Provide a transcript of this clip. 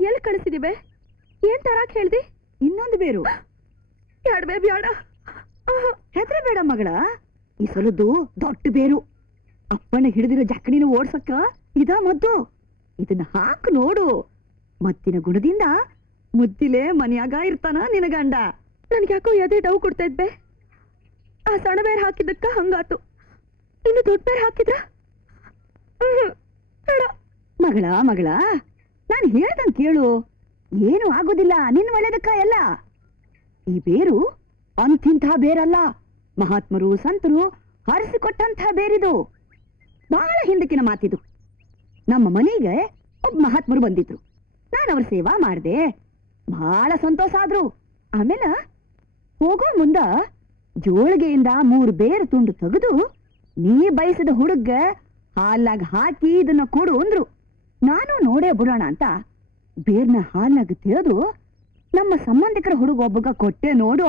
ಎಲ್ಲಿ ಕಳಿಸಿದಿಬೆ? ಏನ್ ತರಾಕ್ ಹೇಳ್ದಿ? ಇನ್ನೊಂದು ಬೇರು. ಬ್ಯಾಡ್ಬೇ ಬ್ಯಾಡ. ಹೆದ್ರೆ ಬೇಡ ಮಗಳ, ಈ ಸಲದ್ದು ದೊಡ್ಡ ಬೇರು. ಅಪ್ಪನ ಹಿಡಿದಿರೋ ಜಕ್ಕಣಿನ ಓಡ್ಸಕ್ಕ ಇದ ಮದ್ದು. ಇದನ್ನ ಹಾಕ್ ನೋಡು. ಮತ್ತಿನ ಗುಣದಿಂದ ಮುದ್ದಿಲೆ ಮನ್ಯಾಗ ಇರ್ತಾನ ನಿನ ಗಂಡ. ನನ್ಗ್ಯಾಕೋ ಎದೆ ಡವ್ ಕೊಡ್ತಾ ಇದ್ಬೆ. ಆ ಸಣ್ಣ ಬೇರ್ ಹಾಕಿದ್ದಕ್ಕ ಹಂಗಾತು. ಇನ್ನು ದೊಡ್ಡ ಬೇರ್ ಹಾಕಿದ್ರ ಬೇಡ. ಮಗಳ ಮಗಳ, ನಾನು ಹೇಳ್ದಂಗ್ ಕೇಳು. ಏನು ಆಗೋದಿಲ್ಲ, ನಿನ್ ಒಳ್ಳೇದಕ್ಕ ಎಲ್ಲ. ಈ ಬೇರು ಅಂತಿಂಥ ಬೇರಲ್ಲ. ಮಹಾತ್ಮರು ಸಂತರು ಹರಿಸಿಕೊಟ್ಟಂಥ ಬೇರಿದು. ಬಹಳ ಹಿಂದಕ್ಕಿನ ಮಾತಿದು. ನಮ್ಮ ಮನೆಗೆ ಒಬ್ಬ ಮಹಾತ್ಮರು ಬಂದಿದ್ರು. ನಾನು ಅವ್ರ ಸೇವಾ ಮಾಡ್ದೆ. ಬಹಳ ಸಂತೋಷ ಆದ್ರು. ಆಮೇಲೆ ಹೋಗೋ ಮುಂದ ಜೋಳಿಗೆಯಿಂದ 3 ಬೇರು ತುಂಡು ತೆಗೆದು ನೀ ಬಯಸಿದ ಹುಡುಗ ಹಾಲಾಗ ಹಾಕಿ ಇದನ್ನ ಕೊಡು ಅಂದ್ರು. ನಾನು ನೋಡೇ ಬಿಡೋಣ ಅಂತ ಬೇರ್ನ ಹಾಲಾಗ ತೆಗೆದು ನಮ್ಮ ಸಂಬಂಧಿಕರ ಹುಡುಗ ಒಬ್ಬಗ ಕೊಟ್ಟೆ ನೋಡು.